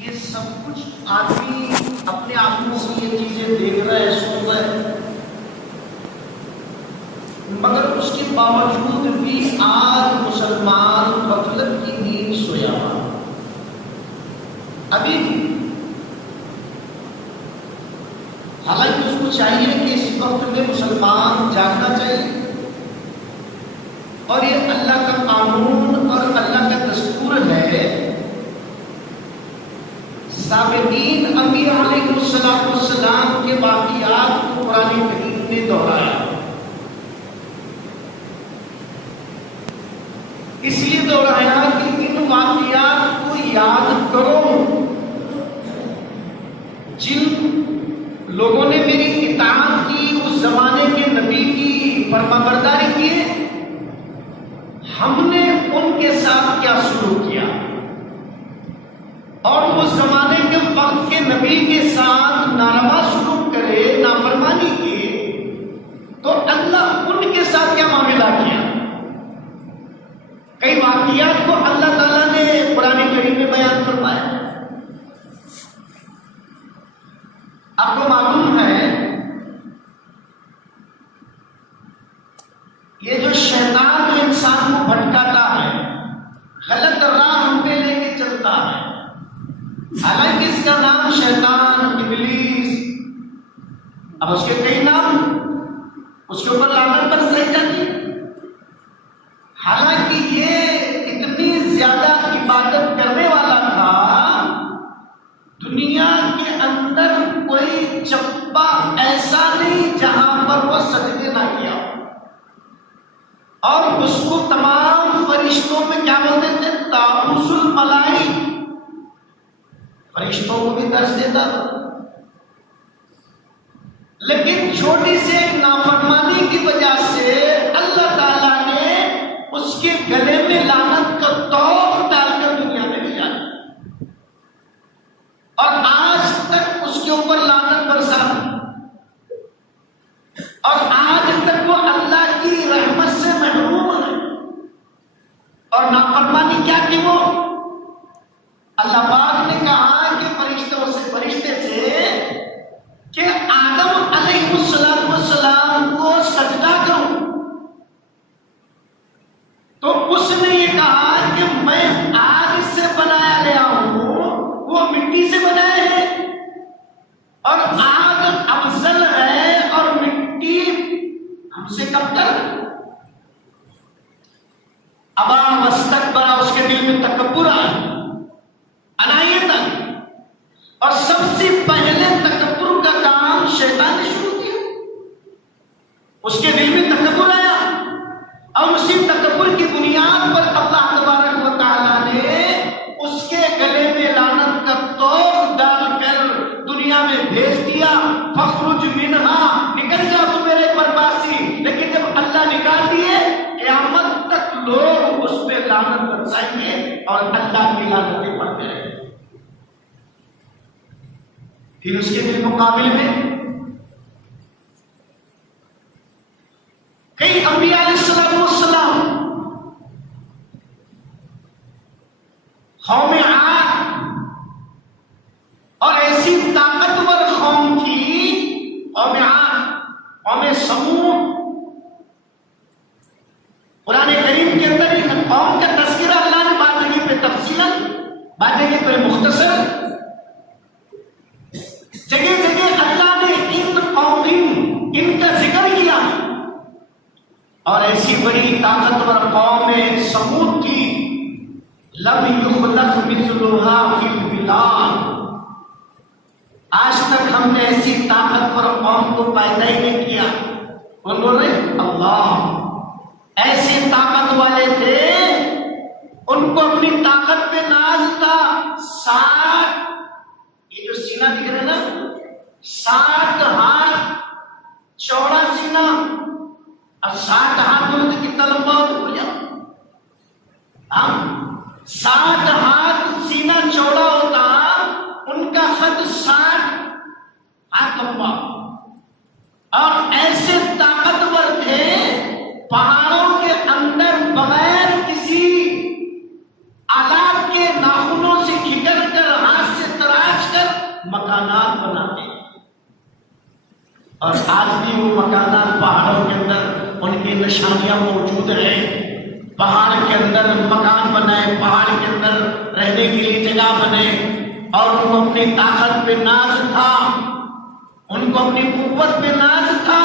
یہ سب کچھ آدمی اپنے آنکھوں سے یہ چیزیں دیکھ رہے ہیں، سن رہے ہیں، مگر اس کے باوجود بھی آج مسلمان غفلت کی نیند سویا ہوا ابھی بھی۔ حالانکہ اس کو چاہیے کہ اس وقت میں مسلمان جاگنا چاہیے، اور یہ اللہ کا قانون اور اللہ کا دستور ہے۔ سابقین انبیاء علیہ السلام کے واقعات کو قرآن کریم نے دہرایا، اس لیے دہرایا کہ ان واقعات کو یاد کرو۔ جن لوگوں نے میری اطاعت کی، اس زمانے کے نبی کی فرمانبرداری کی، ہم نے ان کے ساتھ کیا سلوک کیا، اور اس زمانے کے وقت کے نبی کے ساتھ ناروا سلوک کرے، نافرمانی کی، تو اللہ ان کے ساتھ کیا معاملہ کیا۔ کئی واقعات کو اللہ تعالیٰ نے قرآن کریم میں بیان فرمایا۔ آپ کو معلوم ہے یہ جو شیطان جو انسان کو بھٹکاتا ہے، غلط راہ ہم پہ لے کے چلتا ہے، حالانکہ اس کا نام شیطان، ابلیس، اب اس کے کئی نام، اس کے اوپر لعنت برس رہی جاتی ہے۔ حالانکہ یہ اتنی زیادہ عبادت کرنے والا تھا، دنیا کے اندر کوئی چپا ایسا نہیں جہاں پر وہ سجدے نہ کیا، اور اس کو تمام فرشتوں میں کیا بولتے تھے؟ طاؤوس الملائک، فرشتوں کو بھی درس دیتا تھا۔ لیکن چھوٹی سی ایک نافرمانی کی وجہ سے اللہ تعالیٰ نے اس کے گلے میں لعنت کا توق ڈال کر دنیا میں بھیجا، اور آج تک اس کے اوپر لعنت برسا، اور آج تک وہ اللہ کی رحمت سے محروم ہے۔ اور نافرمانی کیا کی وہ؟ اللہ پاک نے کہا کہ فرشتے سے کہ آدم علیہ السلام کو سجدہ کرو، تو اس نے یہ کہا کہ میں آگ سے بنایا گیا ہوں، وہ مٹی سے بنایا ہے، اور آگ افضل ہے اور مٹی ہم سے کم تر۔ ابا واستکبر، اس کے دل میں تکبر آیا، عنایت آئی، اور سب سے پہلے تکبر کا کام شیطان نے شروع کیا۔ اس کے دل میں تکبر آیا، اور اسی تکبر کی بنیاد پر اللہ تبارک و تعالیٰ نے اس کے گلے میں لعنت کا توق ڈال کر دنیا میں بھیج دیا، فخرج منہا، نکل جا تو میرے پرواسی۔ لیکن جب اللہ نکال دیے، قیامت تک لوگ اس پہ لعنت برسائیں گے اور اللہ کی لعنتیں پڑھتے رہیں گے۔ پھر اس کے بالمقابل میں کئی انبیاء علیہ السلام، قوم عاد اور ایسی طاقتور قوم تھی، قوم عاد، قوم سمود۔ قرآن کریم کے اندر ان قوم کا تذکرہ اللہ نے بعض جگہ پہ تفصیلاً، بعض جگہ پہ مختصر، جگہ جگہ اللہ نے ان کا ذکر کیا۔ اور ایسی بڑی طاقتور قوم سمود تھی، لم یخلق مثلها فی البلاد، آج تک ہم نے ایسی طاقتور قوم کو پیدا ہی نہیں کیا۔ کون بول رہے؟ اللہ۔ ایسے طاقت والے تھے، ان کو اپنی طاقت پہ ناز تھا۔ 60، یہ جو سینہ دکھ رہے نا، 60 ہاتھ چوڑا سینہ، اب 60 ہاتھ بولے تو کتنا لمبا ہو جاؤ؟ 60 ہاتھ سینہ چوڑا ہوتا، ان کا خط 60 ہاتھ لمبا، اور ایسے طاقتور تھے، پہاڑوں کے اندر بغیر کسی آلات کے ناخنوں سے کھچڑ کر، ہاتھ سے اور آج بھی وہ مکانات پہاڑوں کے اندر ان کی نشانیاں موجود ہیں. پہاڑ کے اندر مکان بنائے، پہاڑ کے اندر رہنے کے لیے جگہ بنے، اور ان کو اپنی طاقت پہ ناز تھا، ان کو اپنی قوت پہ ناز تھا.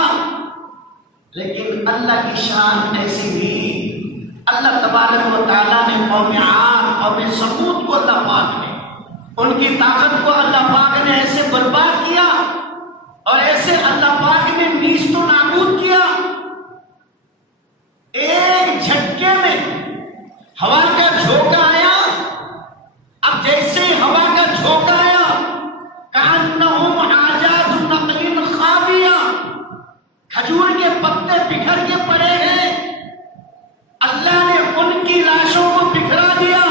لیکن اللہ کی شان ایسی بھی، اللہ تبارک و تعالیٰ نے قوم عاد، قوم ثمود کو اللہ پاک نے ان کی طاقت کو اللہ پاک نے ایسے برباد کیا اور ایسے اللہ پاک نے نیست و نابود کیا. ایک جھٹکے میں ہوا کا جھونکا آیا. اب جیسے ہوا کا جھونکا آیا، کأنہم اعجاز نخل خاویہ، کھجور کے پتے بکھر کے پڑے ہیں. اللہ نے ان کی لاشوں کو بکھرا دیا.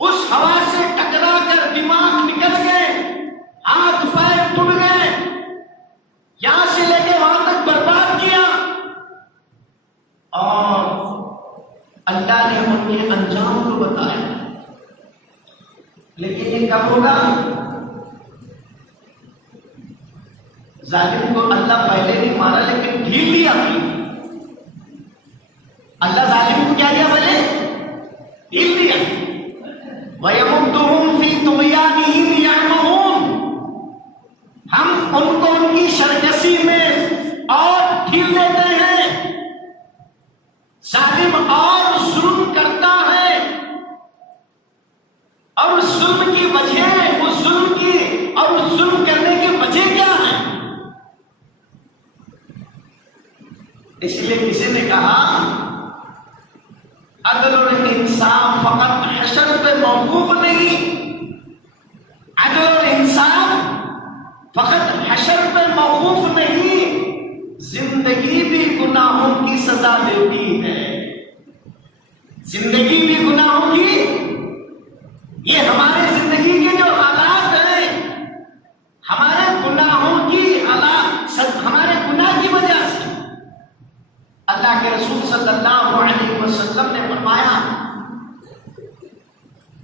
اس ہوا سے ٹکرا کر دماغ نکل گئے، ہاتھ پیر ٹوٹ گئے، یہاں سے لے کے وہاں تک برباد کیا. اور اللہ نے ان کے انجام کو بتایا. لیکن یہ کب ہوگا؟ ظالم کو اللہ پہلے نہیں مارا لیکن ڈھیل دیا. اللہ ظالم کو کیا دیا؟ پہلے ڈھیل دیا. وَيَمُدُّهُمْ فِي طُغْيَانِهِمْ يَعْمَهُونَ، ہم ان کو ان کی سرکشی میں اور ڈھیل دیتے ہیں. ظالم اور ظلم کرتا ہے، اور اس ظلم کی وجہ، اس ظلم کی اور اس ظلم کرنے کی وجہ کیا ہے؟ اس لیے کسی نے کہا عدل اور انصاف فقط حشر پہ موقوف نہیں، عدل اور انصاف فقط حشر پہ موقوف نہیں، زندگی بھی گناہوں کی سزا دیتی ہے. زندگی بھی گناہوں کی، یہ ہمارے زندگی کے جو حالات ہیں، ہمارے گناہوں کی حالات، ہمارے گناہ کی وجہ سے اللہ کے رسول صلی اللہ علیہ وسلم نے فرمایا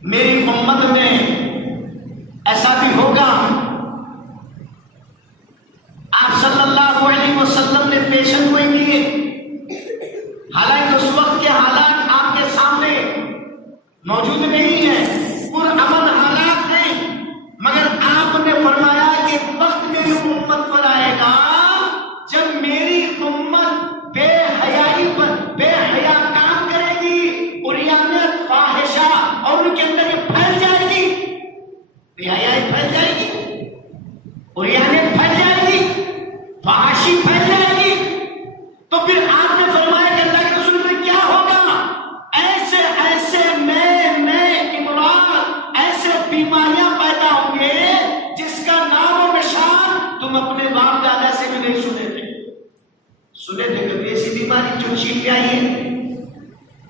میری امت میں ایسا بھی ہوگا. آپ صلی اللہ علیہ وسلم نے پیشن گوئی کی، حالانکہ اس وقت کے حالات آپ کے سامنے موجود نہیں ہیں، پرامن حالات ہیں، مگر آپ نے فرمایا کہ وقت میری امت پر آئے گا جب میری امت بے حیا کام کرے گی، عریانیت، فاحشہ، اور ان کے اندر یہ پھیل جائے گی. بے حیائی پھیل جائے گی، عریانیت پھیل جائے گی، فحاشی پھیل جائے گی. تو پھر آپ نے فرمایا کہ اللہ کے رسول میں کیا ہوگا؟ ایسے ایسے نئے امراض، ایسے بیماریاں پیدا ہوں گے جس کا نام و نشان تم اپنے باپ دادا سے بھی نہیں سنے تھے. سنے تھے کبھی ایسی بیماری جو چھین کے آئی ہے؟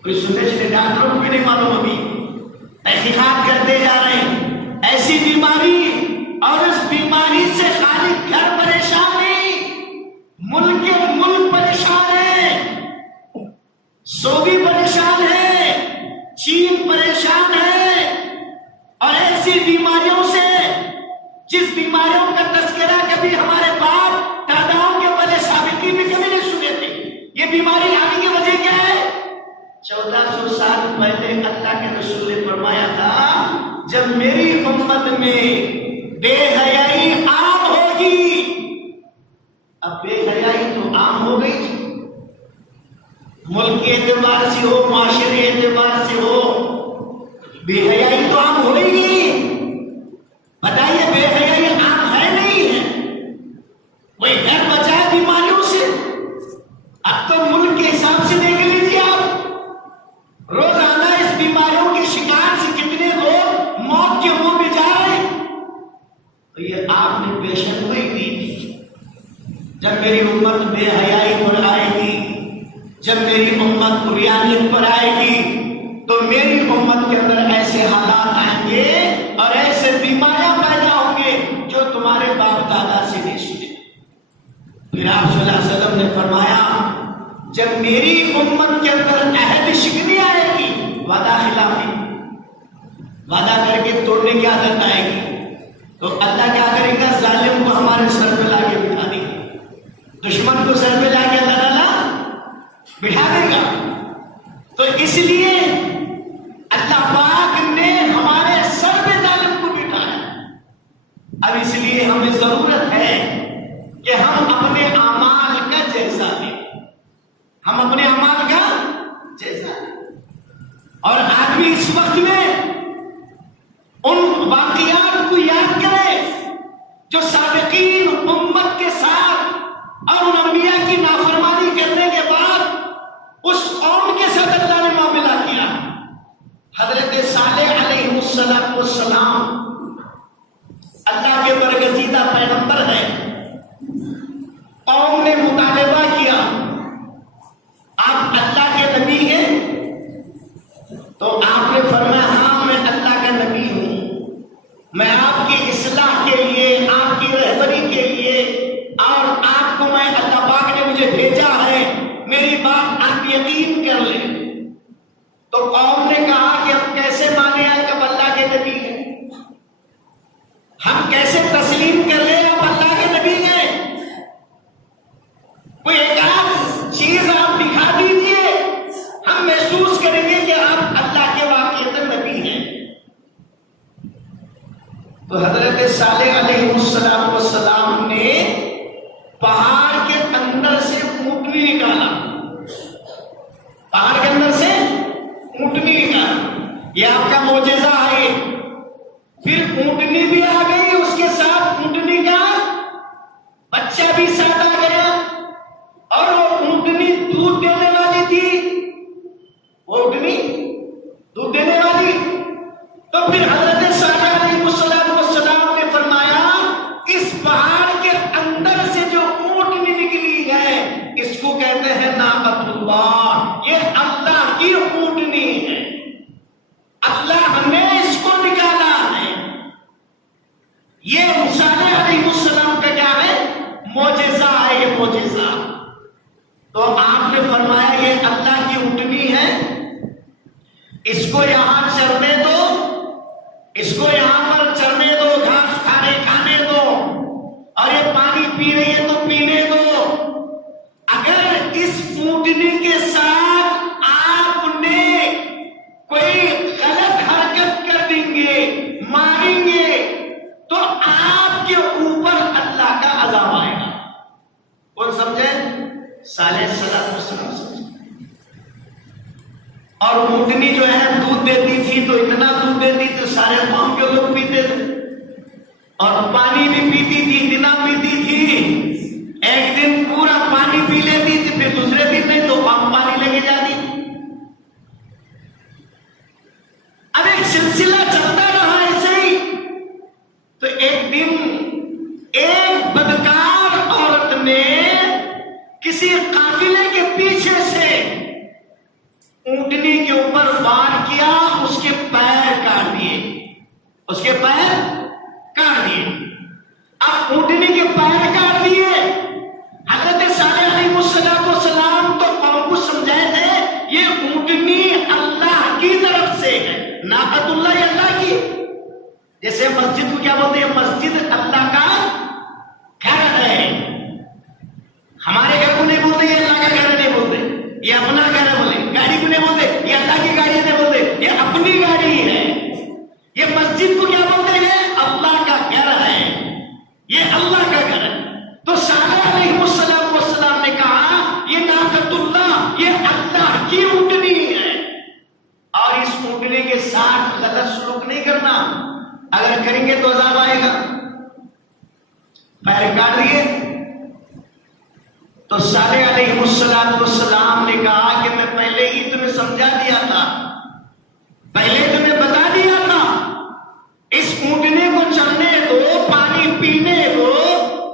کوئی سنے چلے، ڈاکٹروں کو بھی نہیں معلوم، ابھی تحقیقات کرتے جا رہے ہیں. ایسی بیماری، اور اس بیماری سے خالی گھر پریشان نہیں، ملک پریشان ہے، سعودی پریشان ہے، چین پریشان ہے. اور ایسی بیماریوں سے جس بیماریوں کا تذکرہ کبھی ہمارے باپ داداؤں کے پہلے سابقین بھی کبھی نہیں سنے تھے. یہ بیماری آنے کی وجہ کیا ہے؟ 1400 سال پہلے اللہ کے رسول نے فرمایا تھا جب میری امت میں بے حیائی عام ہوگی. اب بے حیائی تو عام ہو گئی، ملک کے اعتبار سے ہو، معاشرے اعتبار سے ہو، بے حیائی تو عام ہو ہی نہیں. بتائیے بے حیائی عام ہے نہیں ہے؟ کوئی گھر بچائے بیماریوں سے؟ اب تو ملک کے حساب سے دیکھ لیجیے آپ، روزانہ اس بیماریوں کے شکار سے کتنے لوگ موت کے منہ میں جا رہے ہیں. تو یہ آپ نے پیشن گوئی دی. جب میری امت بے حیائی پر آئے گی، جب میری امت عریانیت پر آئے گی، تو میری امت کے اندر ایسے حالات آئیں گے اور ایسے بیماریاں پیدا ہوں گے جو تمہارے باپ دادا سے نہیں سنے. پھر آپ صلی اللہ علیہ وسلم نے فرمایا جب میری امت کے اندر عہد شکنی آئے گی، وعدہ خلافی، وعدہ کر کے توڑنے کی عادت آئے گی، تو اللہ کیا کرے گا؟ ظالم کو ہمارے سر پہ لا کے بٹھا دے گا. دشمن کو سر پہ لا کے اللہ تعالیٰ بٹھا دے گا. تو اس لیے اللہ پاک نے ہمارے سر پہ ظالم کو بٹھایا. اب اس لیے ہمیں ضرورت ہے کہ ہم اپنے اعمال کا جائزہ لیں. ہم اپنے اعمال کا جائزہ لیں. اور آدمی اس وقت میں ان واقعات کو یاد کرے جو سابقین امت کے ساتھ اور ان انبیاء کی نافرمانی کرنے کے بعد اس قوم کے ساتھ اللہ نے معاملہ کیا. حضرت صالح علیہ السلام اللہ کے برگزیدہ پیغمبر ہیں. قوم نے مطالبہ کیا آپ اللہ کے نبی ہیں؟ تو آپ نے فرمایا ہاں میں اللہ کا نبی ہوں. میں آپ کی اصلاح کے لیے، آپ کی رہبری کے لیے، اور آپ کو میں اللہ پاک نے مجھے بھیجا ہے، میری بات آپ یقین کر لیں. تو قوم نے کہا کہ ہم کیسے مانے ہیں کہ اللہ کے نبی ہیں؟ ہم کیسے تسلیم کر لیں آپ اللہ کے نبی ہیں؟ کوئی ایک آدھ چیز آپ دکھا دیجئے، ہم محسوس کریں گے کہ آپ اللہ کے واقعات نبی ہیں. تو حضرت صالح علیہ السلام نے پہاڑ کے اندر سے اونٹنی نکالا. پہاڑ کے اندر سے اونٹنی نکالا. یہ آپ کا معجزہ ہے. پھر اونٹنی بھی آ گئی، اس کے ساتھ اونٹنی کا بچہ بھی ساتھ آ گیا. اور وہ اونٹنی دودھ دینے والی تھی. وہ اونٹنی دودھ دینے والی. تو پھر حضرت صالح علیہ السلام نے فرمایا اس پہاڑ کے اندر سے جو اونٹنی نکلی ہے اس کو کہتے ہیں ناقۃ اللہ. یہ اللہ کی اونٹنی ہے. اللہ نے اس کو نکالا ہے. یہ صالح علیہ السلام کا کیا ہے؟ معجزہ ہے. یہ معجزہ. تو آپ نے فرمایا یہ اللہ کی اونٹنی ہے، اس کو یہاں چرنے دو، اس کو یہاں پر چرنے دو، گھاس کھانے دو، اور یہ پانی پی رہی ہے تو پینے دو. اگر اس اونٹنی کے ساتھ آپ نے کوئی غلط حرکت کر دیں گے، ماریں گے، تو آپ کے اوپر اللہ کا عذاب آئے گا. کون سمجھے؟ صالح السلام. اور اونٹنی جو ہے دودھ دیتی تھی تو اتنا دودھ دیتی تھی سارے قوم کے لوگ پیتے تھے. اور پانی بھی پیتی تھی، اتنا پیتی تھی ایک دن پورا پانی پی لیتی تھی، پھر دوسرے دن نہیں تو پانی لگے جاتی. اب ایک سلسلہ چلتا رہا ایسے ہی. تو ایک دن ایک بدکار عورت نے کسی قافلے کے پیچھے سے اونٹنی کے اوپر وار کیا، اس کے پیر کاٹ دیے. اس کے پیر کاٹ دیے. اب اونٹنی کے پیر کاٹ دیے. حضرت صالح علیہ السلام تو قوم کو سمجھائے تھے یہ اونٹنی اللہ کی طرف سے ہے، ناقۃ اللہ یہ اللہ کی. جیسے مسجد کو کیا بولتے ہیں؟ مسجد اللہ کا گھر ہے. ہمارے گھر کو نہیں بولتے، یہ اللہ کا گھر نہیں بولتے، یہ اپنا گھر ہے. بولے گاڑی کو نہیں بولتے، یہ اللہ کی گاڑی نہیں بولتے، یہ اپنی گاڑی ہے. یہ مسجد کو کیا بولتے ہیں؟ اللہ کا گھر ہے، یہ اللہ کا گھر ہے. تو صالح علیہ السلام نے کہا یہ ناقۃ اللہ، یہ اللہ کی اونٹنی ہے، اور اس اونٹنی کے ساتھ غلط سلوک نہیں کرنا. اگر کریں گے تو عذاب آئے گا. پیر کاٹ دیے. تو صالح علیہ السلام نے کہا کہ میں پہلے ہی تمہیں سمجھا دیا تھا، پہلے تمہیں بتا دیا تھا اس اونٹنے کو چلنے دو، پانی پینے دو،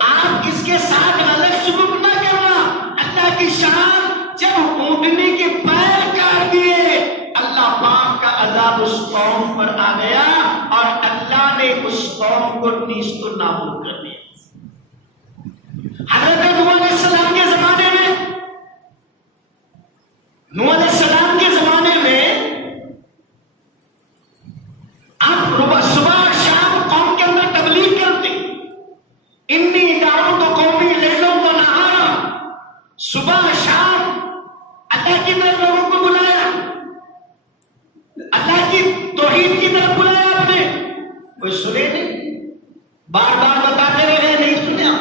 آپ اس کے ساتھ غلط سلوک نہ کرنا. اللہ کی شان. جب اونٹنے کے پیر کاٹ دیے اللہ پاک کا عذاب اس قوم پر آ گیا اور اللہ نے اس قوم کو نیست و نابود کر دیا. حضرت نوح علیہ السلام کے زمانے میں، نوح علیہ السلام کے زمانے میں آپ صبح شام قوم کے اندر تبلیغ کرتے. انی دعوت قومی لیلا و نہارا کوئی سنے نہیں، بار بار بتاتے رہے نہیں سنیا.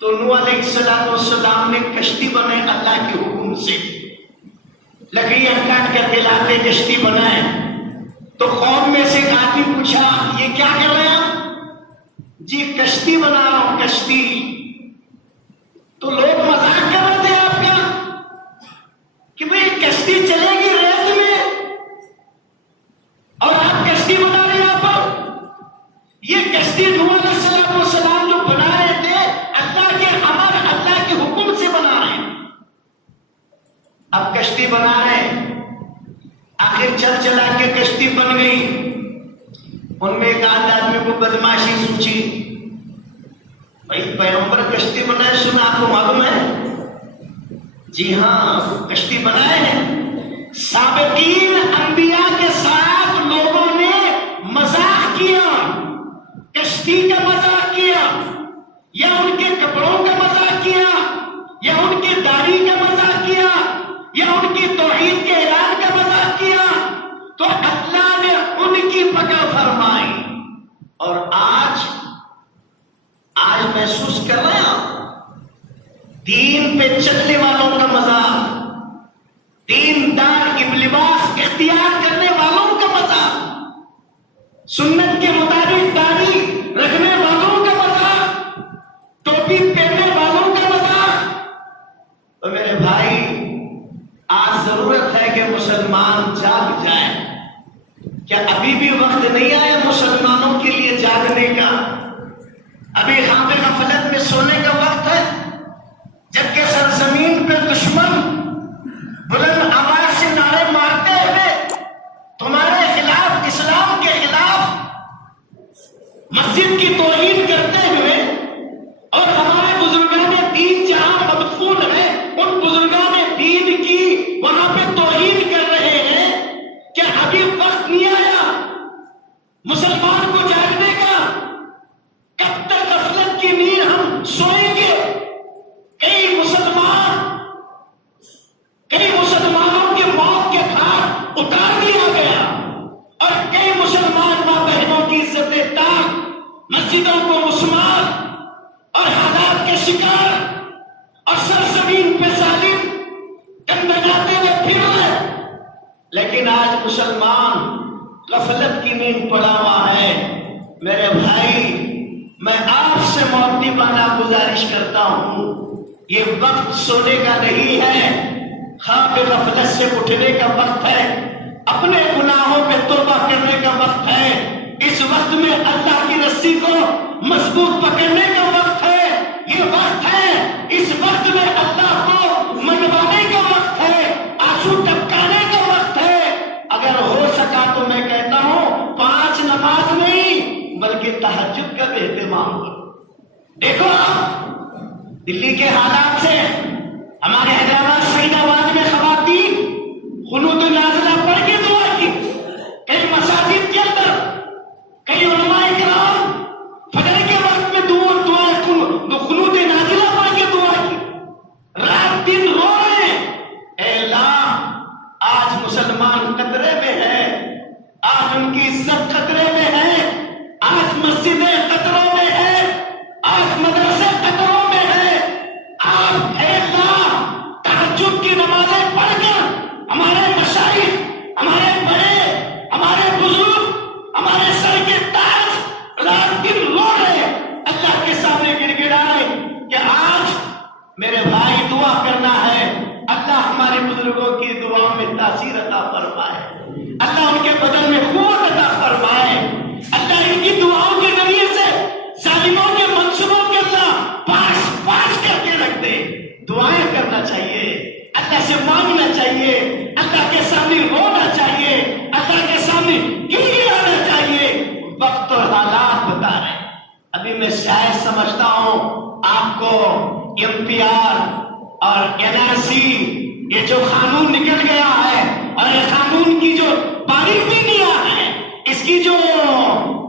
تو نوح علیہ السلام نے کشتی بنائے اللہ کے حکم سے، لکڑیاں کاٹ کر کے لاتے کشتی بنائے. تو قوم میں سے ایک آدمی پوچھا یہ کیا کر رہے ہیں؟ جی کشتی بنا رہا ہوں کشتی. تو لوگ مذاق کر رہے تھے آپ کا کہ بھئی کشتی چلے گی ریت میں اور آپ کشتی بنا رہے ہیں. یہاں پر یہ کشتی نوح علیہ السلام جو بنا رہے تھے اللہ کے امر اللہ کے حکم سے بنا رہے ہیں. اب کشتی بنا رہے ہیں، آخر چل چلا کے کشتی بن گئی. ان میں ایک آدمی کو بدماشی سوچی، بھائی پیغمبر کشتی بنائے سنا آپ کو معلوم ہے؟ جی ہاں کشتی بنائے ہیں. سابقین انبیاء کے ساتھ لوگوں نے مذاق کیا، کشتی کا مذاق کیا، یا ان کے کپڑوں کا مذاق کیا، یا ان کی داڑھی کا مذاق کیا، یا ان کی توحید کے اعلان کا مذاق کیا. تو اللہ نے ان کی پکڑ فرمائی. اور آج محسوس کر رہے ہیں دین پہ چلنے والوں کا مذاق، دیندار لباس اختیار کرنے والوں کا مذاق، سنت کے مطابق داڑھی رکھنے والوں کا مذاق، ٹوپی پہننے والوں کا مذاق. تو میرے بھائی آج ضرورت ہے کہ مسلمان جاگ جائیں. کیا ابھی بھی وقت نہیں آیا مسلمانوں کے لیے جاگنے کا؟ ابھی خواب غفلت میں سونے کا وقت ہے، جبکہ سرزمین پہ دشمن بلند آواز سے نعرے مارتے ہوئے تمہارے خلاف، اسلام کے خلاف مسجد کی توہین کرتے ہوئے، اور ہمارے بزرگان دین جہاں مدفون ہے ان بزرگان دین کی وہاں پہ توہین کر رہے ہیں. کیا ابھی وقت نہیں آیا مسلمان کو جاگنے کا؟ کب تک غفلت کی نیند ہم سوئیں گے؟ کئی مسلمانوں کی موت کے گھاٹ اتار دیا گیا، اور کئی مسلمان ماں بہنوں کی عزت دار مسجدوں کو مسمار اور حالات کے شکار اور سرزمین پہ ظالم گنگناتے ہوئے پھر رہے. لیکن آج مسلمان غفلت کی نیند پڑا ہوا ہے. میرے بھائی میں آپ سے مؤدبانہ گزارش کرتا ہوں، یہ وقت سونے کا نہیں ہے، خواب غفلت سے اٹھنے کا وقت ہے، اپنے گناہوں پہ توبہ کرنے کا وقت ہے. اس وقت میں اللہ کی رسی کو مضبوط پکڑنے کا وقت ہے. یہ وقت ہے، اس وقت میں اللہ کو منوانے کا وقت ہے، آنسو ٹپکانے کا وقت ہے. اگر ہو سکا تو میں کہتا ہوں 5 نماز نہیں بلکہ تہجد کا اہتمام کرو. دیکھو دلی کے حالات سے، ہمارے حیدرآباد سعید آباد میں خواتین قنوت نازلہ پڑھ کے دعا کی، کئی مساجد کے اندر کئی علماء کرام فجر کے وقت میں قنوت نازلہ پڑھ کے دعا کی، رات دن رو رہے ہیں. اے اللہ آج مسلمان خطرے میں ہے، آج ان کی عزت خطرے میں ہے، آج مسجدیں خطروں میں ہے، آج مدرسے خطروں میں ہے. آج اے اللہ تہجد کی نمازیں پڑھ کر ہمارے مشائخ، ہمارے بڑے، ہمارے بزرگ، ہمارے سر کے تاج رات دن رو رہے، اللہ کے سامنے گر گڑا رہے کہ آج میرے بھائی دعا کرنا ہے. اللہ ہمارے بزرگوں کی دعاؤں میں تاثیر عطا فرمائے، اللہ ان کے بدن میں قوت عطا فرمائے، اللہ ان کی دعاؤں کے ذریعے سے ظالموں کے منصوبوں کے اللہ پاس کر کے رکھ دے. دعائیں کرنا چاہیے، اللہ سے مانگنا چاہیے، اللہ کے سامنے رونا چاہیے، اللہ کے سامنے گڑگڑانا چاہیے. وقت اور حالات بتا رہے ہیں. ابھی میں شاید سمجھتا ہوں آپ کو MPR اور NRC یہ جو قانون نکل گیا ہے، اور یہ قانون کی جو باریکیاں ہیں، اس کی جو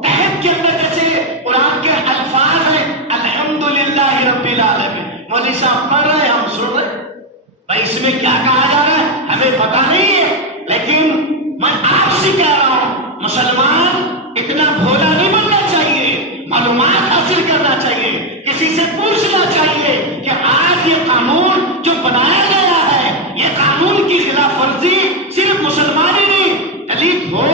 تحت کے اندر جیسے قرآن کے الفاظ ہیں الحمدللہ رب العالمین، مولوی صاحب پڑھ رہے ہیں ہم سن رہے ہیں. بھائی اس میں کیا کہا جا رہا ہے ہمیں پتا نہیں ہے، لیکن میں آپ سے کہہ رہا ہوں مسلمان اتنا بھولا نہیں حاصل کرنا چاہیے، کسی سے پوچھنا چاہیے کہ آج یہ قانون جو بنایا گیا ہے، یہ قانون کی خلاف ورزی صرف مسلمان ہی نہیں، دلت ہو،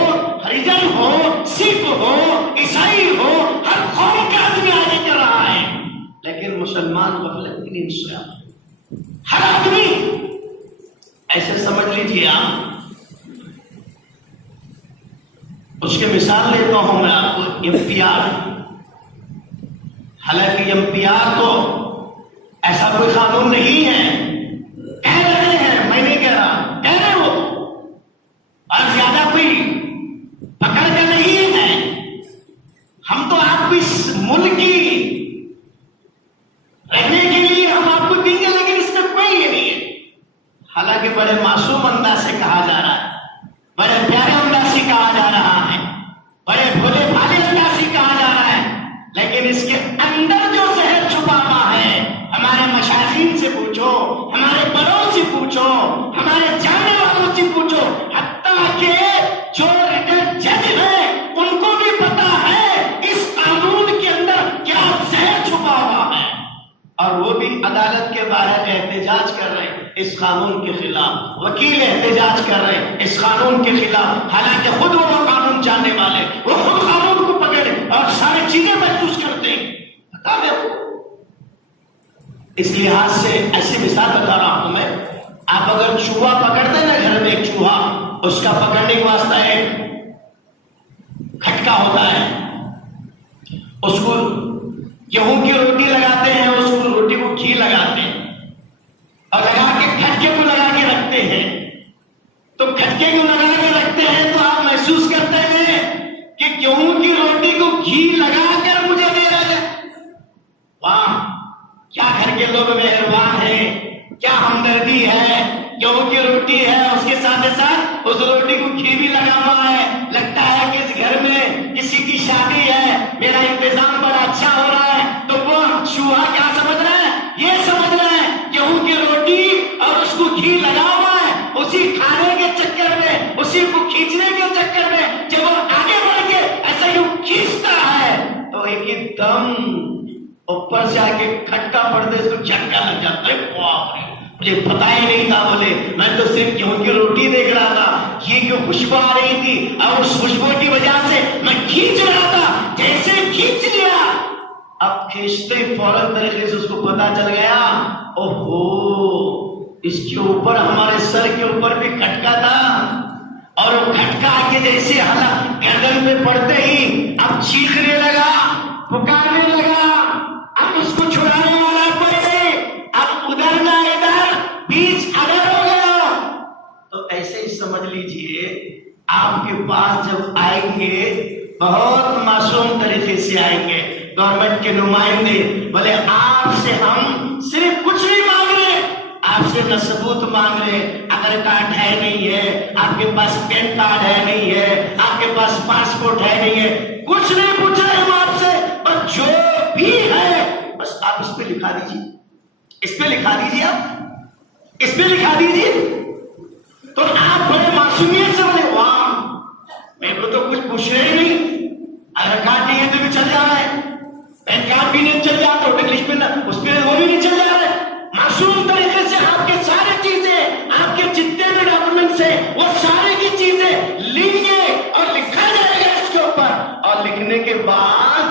ہریجن ہو، سکھ ہو، عیسائی ہو، ہر قوم کا آدمی آگے کر رہا ہے، لیکن مسلمان غفلت کی نہیں سویا۔ ہر آدمی ایسے سمجھ لیجیے آپ، اس کے مثال لیتا ہوں میں آپ کو، امتیاز۔ حالانکہ امتیاز تو ایسا کوئی قانون نہیں ہے، کہہ رہے ہیں، میں نہیں کہہ رہا، کہہ رہے ہو، اور زیادہ کوئی پکڑ کے نہیں ہے۔ ہم تو آپ کو اس ملک کی رہنے کے لیے ہم آپ کو دیں گے، لیکن اس میں کوئی یہ نہیں ہے۔ حالانکہ بڑے معصوم انداز سے کہا جا رہا ہے، بڑے پیارے انداز سے کہا جا رہا ہے، بڑے بھولے بھالے انداز سے کہا جا رہا ہے، لیکن اس کے اندر جو زہر چھپا ہوا ہے، ہمارے مشائخین سے پوچھو، ہمارے بڑوں سے پوچھو، ہمارے جاننے والوں سے پوچھو، حتیٰ کہ جو ریٹرن جج ہیں ان کو بھی پتا ہے اس قانون کے اندر کیا زہر چھپا ہوا ہے، اور وہ بھی عدالت کے باہر احتجاج کر رہے ہیں اس قانون کے خلاف، وکیل احتجاج کر رہے ہیں اس قانون کے خلاف، حالانکہ خود وہ قانون جاننے والے، وہ خود قانون کو پکڑے اور ساری چیزیں محسوس کرتے ہیں، بتا دیں۔ اس لحاظ سے ایسی مثال بتا رہا ہوں میں، آپ اگر چوہا پکڑتے ہیں نا گھر میں، ایک چوہا، اس کا پکڑنے کے واسطہ ایک کھٹکا ہوتا ہے، اس کو گیہوں کی روٹی لگاتے ہیں، اس کو روٹی کو گھی لگاتے ہیں اور لگا کے کھٹکے کو لگا کے رکھتے ہیں، تو کھٹکے کو لگا کے رکھتے ہیں تو آپ محسوس کرتے ہیں کہ گیہوں کی روٹی کو گھی لگا کر مجھے دے رہے ہیں۔ واہ، کیا گھر کے لوگ مہربان ہیں، کیا ہمدردی ہے، گیہوں کی روٹی ہے، اس کے ساتھ ساتھ اس روٹی کو گھی بھی لگا ہوا ہے، لگتا ہے کہ اس گھر میں کسی کی شادی ہے، میرا انتظام بڑا اچھا ہو رہا ہے۔ تو وہ چوہا کیا سمجھ رہا ہے؟ یہ سمجھ رہا ہے گیہوں کی روٹی اور اس کو گھی لگا ہوا ہے، اسی کھانے کے چکر میں، اسی کو کھینچنے کے چکر میں جب وہ آگے بڑھ کے ایسا یوں کھینچتا ہے تو ایک دم اوپر سے آ کے کھٹکا پڑتے اس کو جھٹکا لگ جاتا ہے۔ مجھے پتا ہی نہیں تھا، بولے میں تو صرف گیہوں کی روٹی دیکھ رہا تھا، گھی کی خوشبو آ رہی تھی اور اس خوشبو کی وجہ سے میں کھینچ رہا تھا، جیسے کھینچ لیا، اب کھینچتے فوراً طریقے سے اس کو پتا چل گیا، اوہو اس کے اوپر، ہمارے سر کے اوپر بھی کھٹکا تھا، اور وہ کھٹکا کے جیسے حالت گردن پہ پڑتے ہی اب چیخنے لگا، پکارنے لگا، اب اس کو چھڑانے والا کوئی نہیں، اب ادھر نہ ادھر، بیچ ادھر ہو گیا۔ تو ایسے ہی سمجھ لیجئے آپ کے پاس جب آئیں گے، بہت معصوم طریقے سے آئیں گے گورنمنٹ کے نمائندے، بولے آپ سے ہم صرف کچھ نہیں مانگ رہے، آپ سے نہ ثبوت مانگ رہے، آدھار کارڈ ہے نہیں ہے، آپ کے پاس پین کارڈ ہے نہیں ہے، آپ کے پاس پاسپورٹ ہے نہیں ہے، کچھ نہیں پوچھ رہے ہم آپ سے، اور جو بھی ہے بس آپ اس پہ لکھا دیجیے، اس پہ لکھا دیجیے، آپ اس پہ لکھا دیجیے۔ تو آپ بڑے معصومیت سے بولے، واہ میرے کو تو کچھ پوچھ رہے نہیں، آدھار کارڈ نہیں ہے تو بھی چل جا رہا ہے، پین کارڈ بھی نہیں چل جا رہا، ووٹر لسٹ پہ اس پہ وہ بھی نہیں چل جا رہا ہے، معصوم طریقے سے آپ کے سارے چیزیں، آپ کے جتنے بھی ڈاکومنٹس ہیں وہ سارے کی چیزیں لیں گے اور لکھا جائے گا اس کے اوپر، اور لکھنے کے بعد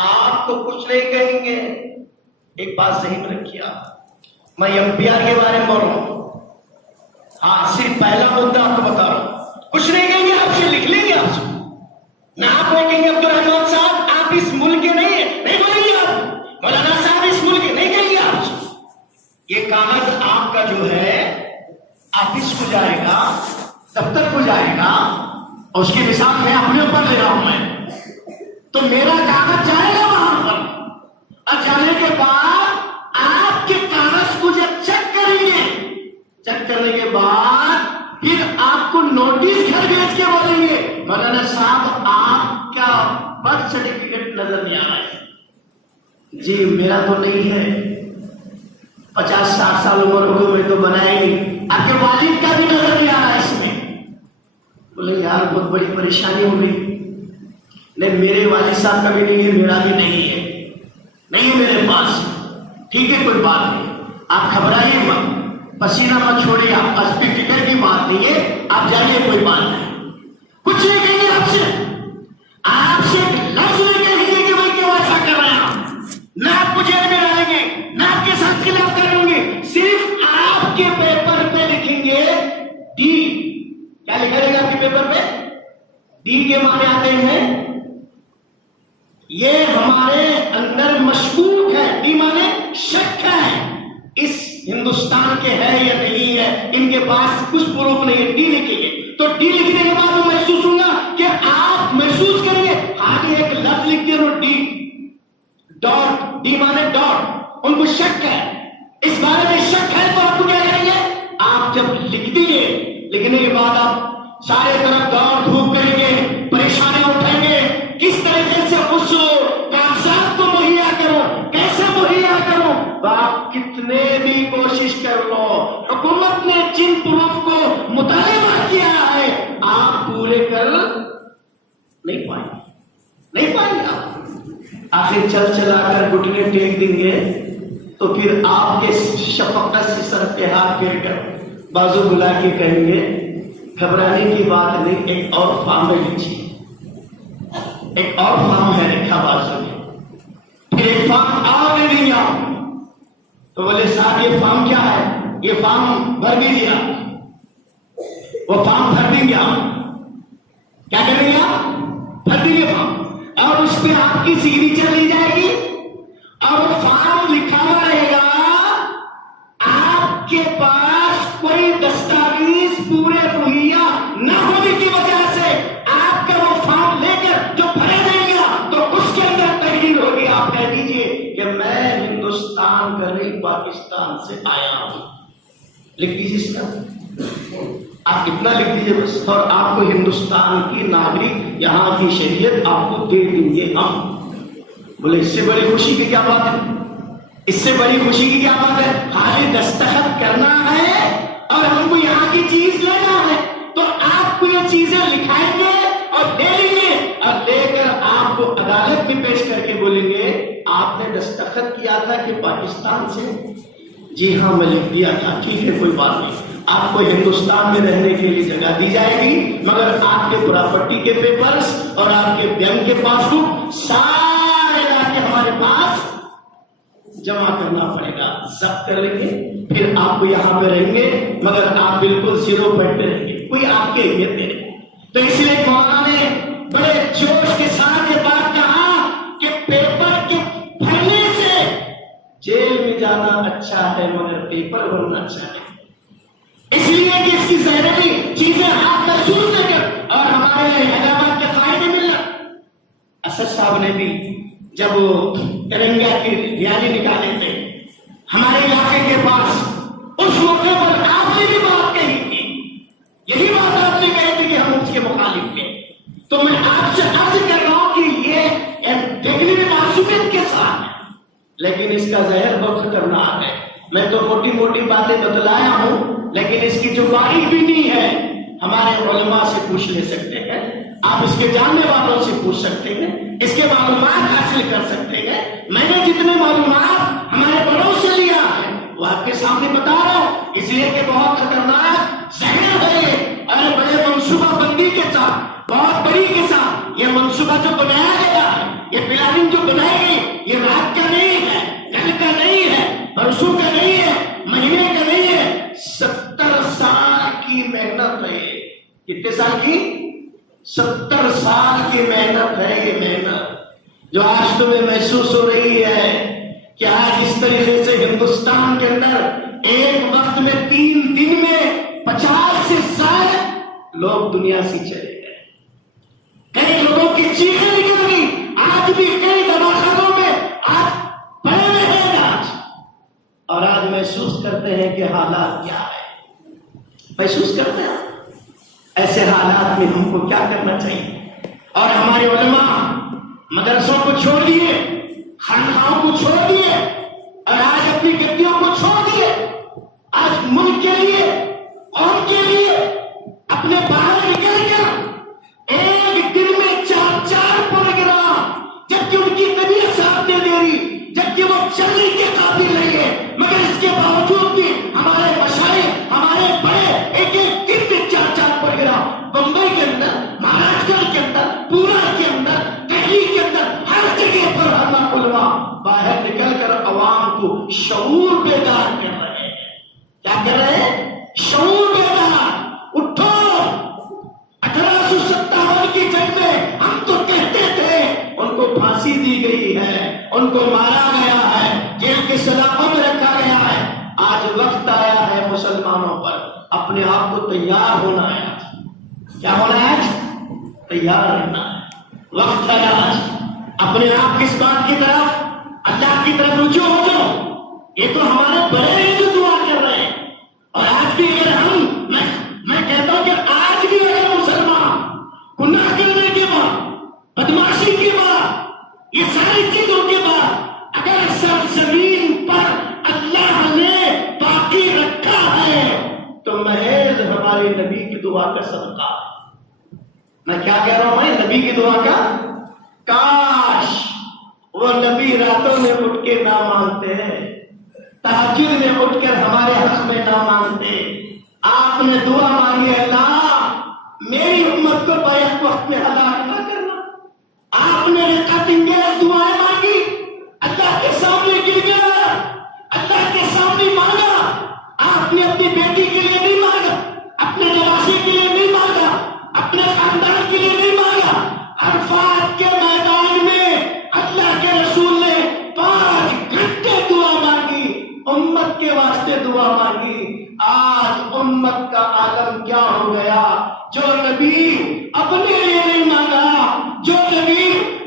آپ تو کچھ نہیں کہیں گے۔ ایک بات ذہن رکھیے، میں MPR کے بارے میں بول رہا ہوں، ہاں صرف پہلا مدعا آپ کو بتا رہا ہوں، کچھ نہیں کہیں گے، آپ سے لکھ لیں گے، آپ سے نہ آپ کو کہیں گے عبدالرحمان صاحب آپ اس ملک کے نہیں بولیں گے، آپ مولانا صاحب اس ملک کے نہیں کہیں گے، آپ سے یہ کاغذ آپ کا جو ہے آفس کو جائے گا، دفتر کو جائے گا، اور اس کی مثال میں اپنے اوپر لے رہا ہوں میں، تو میرا کاغذ جائے گا وہاں پر، اور جانے کے بعد آپ کے کاغذ کو جب چیک کریں گے، چیک کرنے کے بعد پھر آپ کو نوٹس گھر بھیج کے بولیں گے مولانا صاحب آپ کا برتھ سرٹیفکیٹ نظر نہیں آ رہا ہے، جی میرا تو نہیں ہے، 50-60 سال عمر ہو گئی، میں تو بنایا ہی نہیں، آپ کے والد کا بھی نظر نہیں آ رہا ہے اس میں، بولے یار بہت بڑی پریشانی ہو گئی، نہیں میرے والد صاحب کا بھی نہیں ہے، میرا بھی نہیں ہے، نہیں ہے میرے پاس. ٹھیک ہے کوئی بات نہیں, آپ گھبرائیے مت, پسینہ مت چھوڑیے, آپ بس بھی فکر کی بات نہیں ہے, آپ جانیے کوئی بات نہیں. کچھ نہیں کہیں گے آپ سے لفظ نہیں کہیں گے کہ میں کیوں ایسا کر رہا ہوں, نہ آپ کو جیل میں ڈالیں گے, نہ آپ کے ساتھ خلاف کریں گے, صرف آپ کے پیپر پہ لکھیں گے ڈی. کیا لکھا جائے گا آپ کے پیپر پہ؟ ڈی کے معنی آتے ہیں یہ ہمارے اندر مشکوک ہے, ڈی معنی شک ہے, اس ہندوستان کے ہے یا نہیں ہے, ان کے پاس کچھ پروف نہیں ہے, ڈی لکھیں گے. تو ڈی لکھنے کے بعد وہ محسوس ہوگا کہ آپ محسوس کریں گے آگے ایک لفظ لکھ دیا ڈی ڈاٹ, ڈی مانے ڈاٹ. ان کو شک ہے, اس بارے میں شک ہے, تو آپ کو کیا کریں گے, آپ جب لکھ دیں گے, لکھنے کے بعد آپ سارے طرف دوڑ دھوپ کریں گے, پریشانیاں اٹھائیں گے, کس طریقے سے اس کاغذات کو مہیا کرو, کیسے مہیا کرو. تو آپ کتنے بھی کوشش کر لو, حکومت نے جن پروف کو مطالبہ کیا ہے آپ پورے کر نہیں پائیں گے آپ. آخر چل چلا کر گھٹنے ٹیک دیں گے تو پھر آپ کے شفقت سے سر پہ ہاتھ پھیر کر بازو بلا کے کہیں گے گھبرانے کی بات نہیں, ایک اور فارم میں لیجیے, ایک اور فارم ہے لکھا بازو میں, پھر ایک فارم اور لے لیں آپ. تو بولے صاحب یہ فارم کیا ہے, یہ فارم بھر دیجیے آپ. وہ فارم بھر دیں گے آپ, کیا کریں گے آپ, بھر دیں گے فارم, اور اس پہ آپ کی سگنیچر لی جائے گی, اور فارم لکھا ہوا رہے گا. آپ کے پاس کوئی دستاویز پورے مہیا نہ ہونے کی وجہ سے آپ کا وہ فارم لے کر جو بھرے دیں گا تو اس کے اندر تحریر ہوگی, آپ کہہ دیجئے کہ میں ہندوستان کا نہیں پاکستان سے آیا ہوں. لکھ دیجیے اس کا, آپ اتنا لکھ دیجیے بس, اور آپ کو ہندوستان کی ناگرک یہاں کی شریعت آپ کو دے دیں گے ہم. بولے اس سے بڑی خوشی کی کیا بات ہے, اس سے بڑی خوشی کی کیا بات ہے, خالی دستخط کرنا ہے اور ہم کو یہاں کی چیز لینا ہے. تو آپ کو یہ چیزیں لکھائیں گے اور دے لیں گے, اور لے کر آپ کو عدالت میں پیش کر کے بولیں گے آپ نے دستخط کیا تھا کہ پاکستان سے, جی ہاں میں لکھ دیا تھا, ٹھیک ہے کوئی بات نہیں, آپ کو ہندوستان میں رہنے کے لیے جگہ دی جائے گی, مگر آپ کے پراپرٹی کے پیپرز اور آپ کے بینک کے پاس بک سارے لا کے ہمارے پاس جمع کرنا پڑے گا, ضبط کر لیں گے, پھر آپ کو یہاں پہ رہیں گے, مگر آپ بالکل زیرو پوائنٹ پہ رہیں گے, کوئی آپ کی اہمیت نہیں. تو اس لیے مولانا نے بڑے جوش کے ساتھ یہ بات کہا کہ پیپر کے بھرنے سے جیل میں جانا اچھا ہے مگر پیپر بھرنا اچھا ہے. اس لیے کہ اس کی زہریلی چیزیں آپ محسوس نہ کر اور ہمارے علامات کے فائدے ملنا. اسد صاحب نے بھی جب وہ ترنگا کی ریالی نکالے تھے ہمارے علاقے کے پاس, اس موقع پر آپ نے بھی بات کہی تھی, یہی بات آپ نے کہی تھی کہ ہم اس کے مخالف تھے. تو میں آپ سے عرض کر رہا ہوں کہ یہ دیکھنے میں معصومیت کے ساتھ ہے, لیکن اس کا زہر بخش کرنا ہے. میں تو موٹی موٹی باتیں بتلایا ہوں, لیکن اس کی جو باریک بینی ہے ہمارے علماء سے پوچھ لے سکتے ہیں, آپ اس کے جاننے والوں سے پوچھ سکتے ہیں, اس کے معلومات حاصل کر سکتے ہیں. میں نے جتنے معلومات ہمارے بڑوں سے لیا ہے وہ آپ کے سامنے بتا رہا ہوں, اس لیے کہ بہت خطرناک زہر ہے یہ, اور بڑے منصوبہ بندی کے ساتھ, بہت بڑی کے ساتھ یہ منصوبہ جو بنایا گیا ہے, یہ پلاننگ جو بنائی گئی, یہ رات کا نہیں ہے, کل کا نہیں ہے, پرسوں کا نہیں ہے, مہینے کا نہیں ہے, 70 سال کی محنت ہے. کتنے سال کی؟ 70 سال کی محنت ہے. یہ محنت جو آج تمہیں محسوس ہو رہی ہے کہ آج اس طریقے سے ہندوستان کے اندر ایک وقت میں 3 دن میں 50 سے زائد لوگ دنیا سے چلے گئے, کئی لوگوں کی چیخیں نکل گئی, آج بھی کئی دواخانوں میں آج پڑے ہوئے ہیں آج, اور آج محسوس کرتے ہیں کہ حالات کیا ہے, محسوس کرتے ہیں ایسے حالات میں ہم کو کیا کرنا چاہیے. اور ہمارے علماء مدرسوں کو چھوڑ دیے, خانقاہوں کو چھوڑ دیے, اور آج اپنی گدیوں کو چھوڑ دیے, آج ملک کے لیے, قوم کے لیے اپنے باہر نکل کر ایک دن میں 4 پروگرام, جبکہ ان کی طبیعت ساتھ نہیں دے رہی, جبکہ کہ وہ چلنے کے قابل نہیں ہے، مگر اس کے باوجود بھی ہمارے مشائخ، ہمارے بڑے ایک ایک دن میں 4 پروگرام بمبئی کے اندر، مہاراشٹر کے اندر، پورا کے اندر، دہلی کے اندر، ہر جگہ پر ہم علماء باہر نکل کر عوام کو شعور بیدار کر رہے ہیں۔ کیا کر رہے ہیں؟ شعور بیدار۔ اٹھو، 1857 کی جنگ میں ہم تو کہتے تھے ان کو پھانسی دی گئی ہے، ان کو مارا گیا ہے، جیل کے سلاخوں میں رکھا گیا ہے۔ آج وقت آیا ہے مسلمانوں پر اپنے آپ کو تیار ہونا ہے۔ کیا ہونا ہے؟ تیار رہنا ہے۔ وقت ہے آج اپنے آپ کس بات کی طرف؟ اللہ کی طرف رجوع ہو جاؤ۔ یہ تو ہمارے بڑے ہیں جو دعا کر رہے ہیں، اور آج بھی اگر میں کہتا ہوں کہ آج بھی اگر مسلمان گناہ کرنے کے بعد، بدماشی کے بعد، یہ ساری چیزوں کے بعد اگر سرزمین پر اللہ نے باقی رکھا ہے تو محض ہمارے نبی کی دعا کا صدقہ ہے۔ میں کیا کہہ رہا ہوں؟ نبی کی دعا کا، کاش وہ نبی راتوں میں اٹھ کے نہ مانتے، تہجد میں اٹھ کر ہمارے حق میں نہ مانتے۔ آپ نے دعا مانگی، اللہ میری امت کو بیک وقت میں ہلاک نہ کرنا۔ آپ نے رقت انگیز دعائیں مانگی، اللہ کے سامنے گر گیا، اللہ کے سامنے مانگا۔ آپ نے اپنی بیٹی کے لیے نہیں مانگا، اپنے نواسے کے لیے نہیں مانگا، اپنے خاندان کے لیے نہیں مانگا۔ عرفات کے میدان میں اللہ کے رسول نے 5 گھنٹے دعا مانگی، امت کے واسطے دعا مانگی۔ آج امت کا عالم کیا ہو گیا؟ جو نبی اپنے لیے نہیں مانگا، جو نبی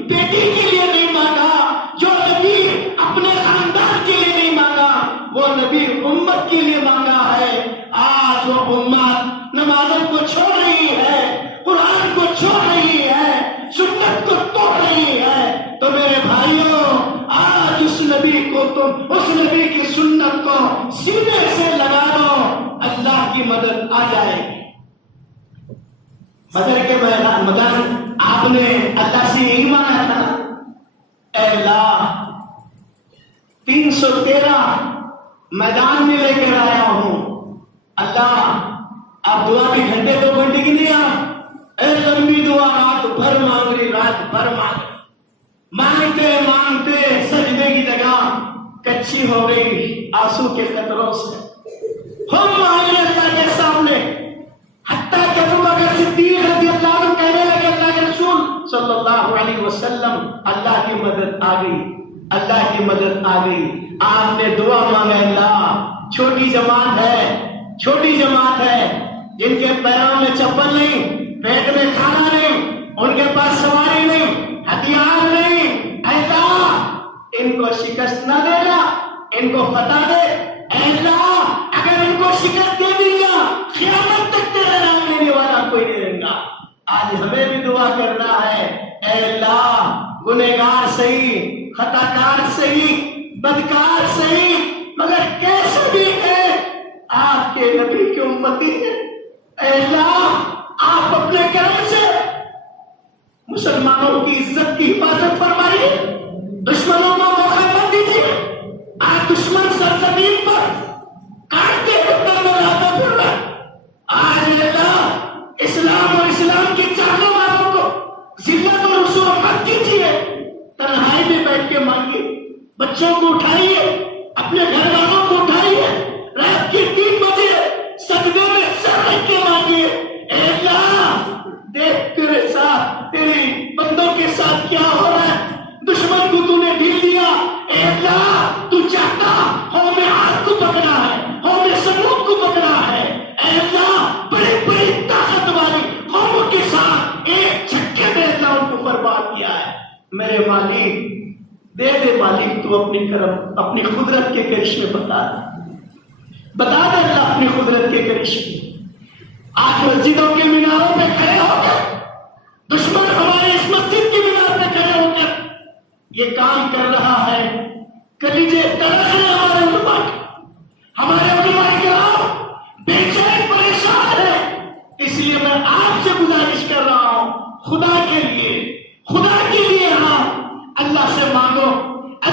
بیٹی کے لیے نہیں مانگا، جو نبی اپنے خاندان کے لیے نہیں مانگا، وہ نبی امت کے لیے مانگا ہے۔ آج وہ امت نمازوں کو چھوڑ رہی ہے، قرآن کو چھوڑ رہی ہے، سنت کو توڑ رہی ہے۔ تو میرے بھائیوں، آج اس نبی کو، تم اس نبی کی سنت کو سینے سے لگا دو، اللہ کی مدد آ جائے گی۔ بدر کے میدان آپ نے اللہ سے یہی مانگا تھا، اے اللہ 313 میدان میں لے کر آیا ہوں، اللہ آپ دعا کے گھنٹے 2 گھنٹے کی نہیں اے لمبی دعا رات بھر مانگ رہی، رات بھر مانگتے مانگتے سجدے کی جگہ کچی ہو گئی آنسو کے قطروں سے۔ ہم آئے اللہ کے سامنے، حتیٰ کہ ابو بکر صدیق رضی اللہ عنہ کہنے لگے، اللہ کے رسول صلی اللہ علیہ وسلم اللہ کی مدد آ گئی، اللہ کی مدد آ گئی۔ آپ نے دعا مانگا، اللہ چھوٹی جماعت ہے جن کے پیروں میں چپل نہیں، پیٹ میں کھانا نہیں، ان کے پاس سواری نہیں، ہتھیار نہیں، اے اللہ ان کو شکست نہ دینا، ان کو فتح دے۔ اے اللہ اگر ان کو شکست دے دیا قیامت تک تیرا نام لینے والا کوئی نہیں رہے گا۔ آج ہمیں بھی دعا کرنا ہے، اے اللہ گنہگار صحیح، خطا کار صحیح، بدکار صحیح، مگر کیسے بھی ہے آپ کے نبی کی امتی ہے۔ اے اللہ آپ اپنے کرم سے مسلمانوں کی عزت کی حفاظت فرمائیے، دشمنوں کو موقع مت دیجیے۔ آج دشمن سرزمین پر کاٹتے ہوئے لڑاتا پھر رہا۔ آج اللہ اسلام اور اسلام کے چاہنے والوں کو ذلت اور رسوا مت کیجیے، تنہائی میں بیٹھ کے مانگیے، بچوں کو اٹھائیے، اپنے گھر والوں کو اٹھائیے، رات کے 3 بجے سجدے میں سر رکھ کے مانگیے، اے اللہ دیکھ تیرے ساتھ، تیری بندوں کے ساتھ کیا ہو رہا ہے، دشمن کو تو نے ڈھیل دیا۔ اے اللہ تو چاہتا قوم عاد کو پکڑا ہے، قوم سمود کو پکڑا ہے، اے اللہ بڑی بڑی طاقت والی قوموں کے ساتھ ایک جھٹکے میں اللہ ان کو برباد کیا ہے۔ میرے مالک دے دے مالک، تو اپنی کرم، اپنی قدرت کے کرشمے بتا دے اللہ اپنی قدرت کے کرشمے۔ آج مسجدوں کے میناروں پہ کھڑے ہو کر دشمن ہمارے اس مسجد کی مینار پہ کھڑے ہو کر یہ کام کر رہا ہے، کلیجے تڑپ ہیں ہمارے علماء کے، ہمارے علماء کرام بے چین پریشان ہے۔ اس لیے میں آپ سے گزارش کر رہا ہوں، خدا کے لیے ہاں اللہ سے مانگو،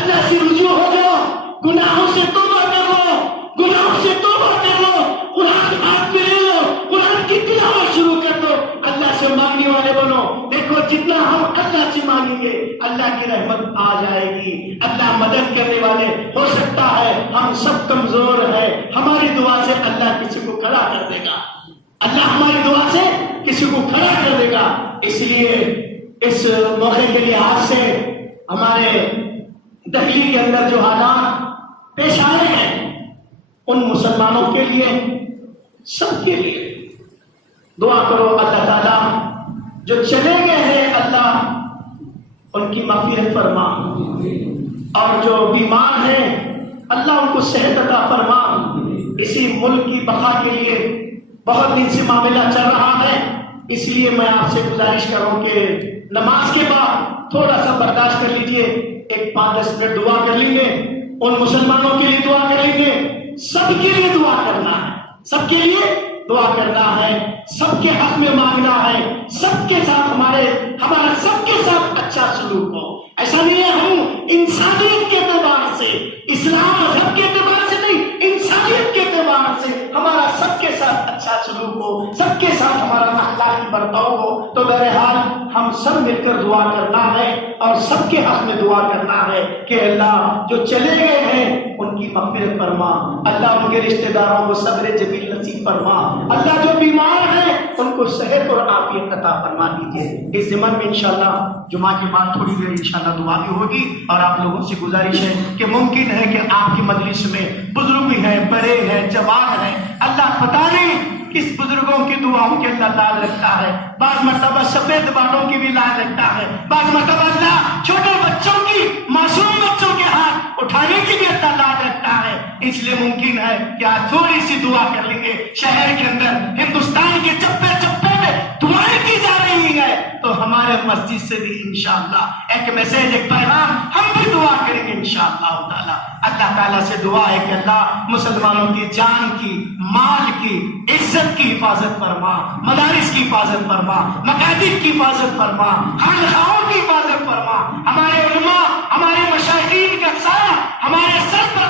اللہ سے رجوع ہو جاؤ، گناہوں سے توبہ کر لو، گناہوں سے توبہ کر لو، قرآن ہاتھ میں لے لو، قرآن کی تلاوت شروع کر دو، اللہ سے مانگنے والے بنو۔ دیکھو جتنا ہم اللہ سے مانگیں گے اللہ کی رحمت آ جائے گی، اللہ مدد کرنے والے۔ ہو سکتا ہے ہم سب کمزور ہیں، ہماری دعا سے اللہ کسی کو کھڑا کر دے گا، اللہ ہماری دعا سے کسی کو کھڑا کر دے گا۔ اس لیے اس موقع کے لحاظ سے ہمارے دہلی کے اندر جو حالات پیش آ رہے ہیں ان مسلمانوں کے لیے، سب کے لیے دعا کرو اللہ تعالیٰ جو چلے گئے ہیں اللہ ان کی مغفرت فرما، اور جو بیمار ہیں اللہ ان کو صحت عطا فرما۔ اسی ملک کی بقا کے لیے بہت دن سے معاملہ چل رہا ہے، اس لیے میں آپ سے گزارش کروں کہ نماز کے بعد تھوڑا سا برداشت کر لیجئے، ایک 5-10 منٹ دعا کر لیں گے، ان مسلمانوں کے لیے دعا کر لیں گے، سب کے لیے دعا کرنا ہے، سب کے لیے دعا کرنا ہے، سب کے حق میں مانگنا ہے، سب کے ساتھ ہمارا سب کے ساتھ اچھا سلوک ہو۔ ایسا نہیں ہے ہم انسانیت کے اعتبار سے، اسلام مذہب کے اعتبار سے نہیں، انسانیت کے اعتبار سے ہمارا سب کے ساتھ اچھا سلوک ہو، سب کے ساتھ ہمارا اخلاقی برتاؤ ہو۔ تو بہرحال ہم سب مل کر دعا کرنا ہے اور سب کے حق میں دعا کرنا ہے کہ اللہ جو چلے گئے ہیں ان کی مغفرت فرما، اللہ ان کے رشتہ داروں کو صبر جمیل نصیب فرما، اللہ جو بیمار ہیں ان کو صحت اور عافیت عطا فرما دیجیے۔ اس ضمن میں انشاءاللہ جمعہ کے بعد تھوڑی دیر انشاءاللہ دعا بھی ہوگی، اور آپ لوگوں سے گزارش ہے کہ ممکن ہے کہ آپ کی مجلس میں بزرگ بھی ہیں، بڑے ہیں، جوان ہیں، اللہ پتہ نہیں کس بزرگوں کی دعاؤں کے اللہ لاز رکھتا ہے، بعض مرتبہ سفید بالوں کی بھی لاز رکھتا ہے، بعض مرتبہ اللہ چھوٹے بچوں کی، معصوم بچوں کے ہاتھ اٹھانے کی بھی اللہ لاز رکھتا ہے۔ اس لیے ممکن ہے کہ آج تھوڑی سی دعا کر لیں گے، شہر کے اندر ہندوستان کے چپے چپے میں دعائیں کی جا رہی ہے، تو ہمارے مسجد سے بھی انشاءاللہ ایک میسج، ایک پیغام، ہم بھی دعا کریں گے انشاءاللہ تعالی۔ اللہ تعالیٰ سے دعا ہے کہ اللہ مسلمانوں کی جان کی، مال کی، عزت کی حفاظت فرما، مدارس کی حفاظت فرما، مکاتب کی حفاظت فرما، خانقاہوں کی حفاظت فرما، ہمارے علماء، ہمارے مشائخین کا سایہ ہمارے سر پر